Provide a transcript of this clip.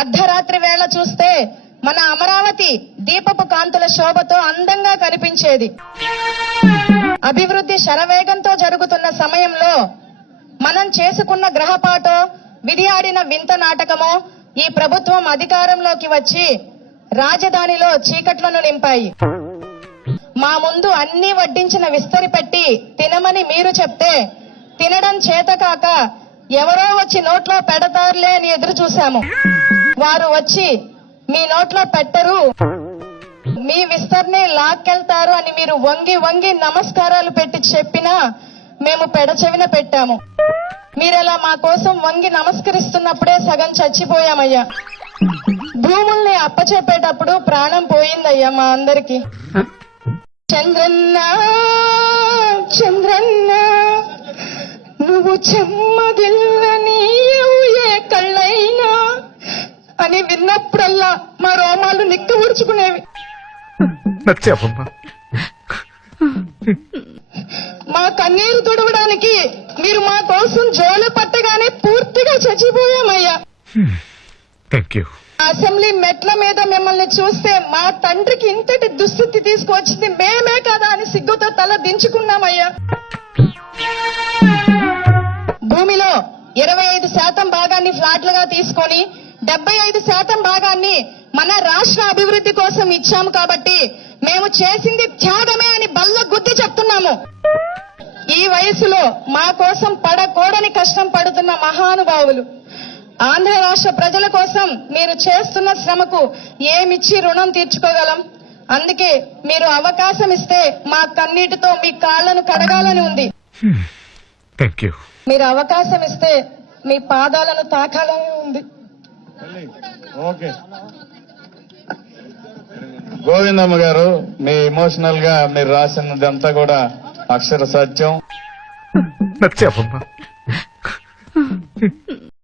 అర్ధరాత్రి వేళ చూస్తే మన అమరావతి దీపపు కాంతుల శోభతో అందంగా కనిపించేది. అభివృద్ధి శరవేగంతో జరుగుతున్న సమయంలో మనం చేసుకున్న గ్రహపాటో, విధి ఆడిన వింత నాటకమో ఈ ప్రభుత్వం అధికారంలోకి వచ్చి రాజధానిలో చీకట్లను నింపాయి. మా ముందు అన్ని వడ్డించిన విస్తరి పెట్టి తినమని మీరు చెప్తే తినడం చేతకాక ఎవరో వచ్చి నోట్లో పెడతారులే అని ఎదురు చూశాము. వారు వచ్చి మీ నోట్లో పెట్టరు, మీ విస్తర్ని లాక్కెళ్తారు అని మీరు వంగి వంగి నమస్కారాలు పెట్టి చెప్పినా మేము పెడచెవిన పెట్టాము. మీరెలా మా కోసం వంగి నమస్కరిస్తున్నప్పుడే సగం చచ్చిపోయామయ్యా. భూముల్ని అప్పచెప్పేటప్పుడు ప్రాణం పోయిందయ్యా మా అందరికి. చంద్రన్న చంద్రన్న నువ్వు చెమ్మగిల్లనీయవు ఏ కళ్ళైనా అని విన్నప్పుడల్లా మా రోమాలు నిక్కు ఊడ్చుకునేవి. మా కన్నీరు తుడవడానికి మీరు మా కోసం జోలు పట్టగానే పూర్తిగా చచ్చిపోయామయ్యా. అసెంబ్లీ మెట్ల మీద మిమ్మల్ని చూస్తే మా తండ్రికి ఇంతటి దుస్థితి తీసుకువచ్చింది మేమే కదా అని సిగ్గుతో తల దించుకున్నామయ్యా. భూమిలో 25% భాగాన్ని ఫ్లాట్లుగా తీసుకొని 75% భాగాన్ని మన రాష్ట్ర అభివృద్ధి కోసం ఇచ్చాము కాబట్టి మేము చేసింది త్యాగమే అని బల్ల గుద్ది చెప్తున్నాము. ఈ వయసులో మా కోసం పడకూడని కష్టం పడుతున్న మహానుభావులు, ఆంధ్ర రాష్ట్ర ప్రజల కోసం మీరు చేస్తున్న శ్రమకు ఏమిచ్చి రుణం తీర్చుకోగలం? అందుకే మీరు అవకాశం ఇస్తే మా కన్నీటితో మీ కాళ్లను కడగాలని ఉంది. మీరు అవకాశం ఇస్తే మీ పాదాలను తాకాలని ఉంది. గోవిందమ్మ గారు, మీ ఎమోషనల్ గా మీరు రాసినదంతా కూడా అక్షర సత్యం.